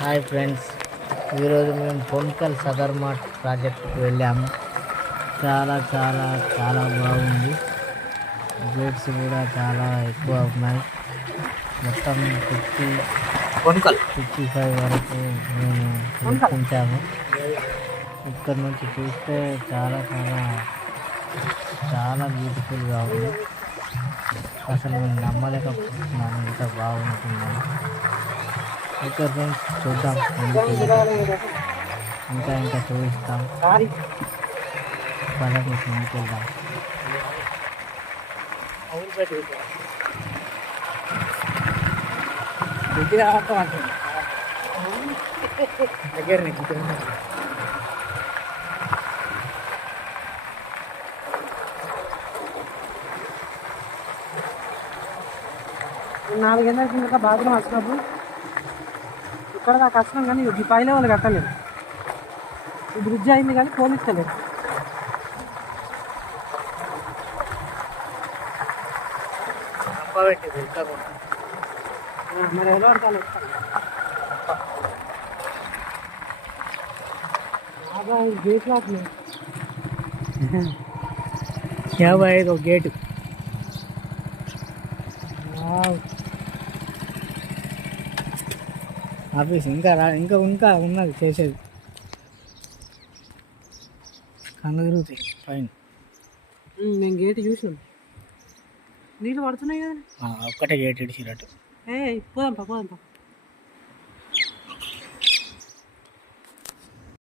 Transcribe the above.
Hi friends, ఈరోజు మేము Ponkal Sadar mart ప్రాజెక్టుకు వెళ్ళాము. చాలా చాలా చాలా బాగుంది. గేట్స్ కూడా చాలా ఎక్కువ ఉన్నాయి. మొత్తం 55 వరకు మేము చూపించాము. ఇక్కడ నుంచి చూస్తే చాలా చాలా చాలా బ్యూటిఫుల్గా ఉంది. అసలు మేము నమ్మలేకపోతున్నాను ఇంత బాగుంటుందని. ఓకే ఫ్రెండ్స్, చూద్దాం, ఇంకా ఇంకా చూపిస్తాం. పదండి ముందుకు వెళ్దాం. నాలుగేళ్ళ కింద బాత్రూమ్ వచ్చినప్పుడు ఇక్కడ నాకు వచ్చినాం, కానీ ఈ పైన వాళ్ళు కట్టలేదు. ఈ బ్రిడ్జ్ అయింది కానీ పోలిస్తలేదు. మరి ఎలా పడతాను గేట్ లాట్లేదు. 55 గేటు. ఆఫీస్ ఇంకా ఇంకా ఇంకా ఉన్నది చేసేది. కన్ను తిరుగుతాయి పైన. నేను గేట్ చూసినాం, నీళ్ళు పడుతున్నాయి కదా. ఒక్కటే గేట్ ఇడిచినట్టు. పోదాంపా.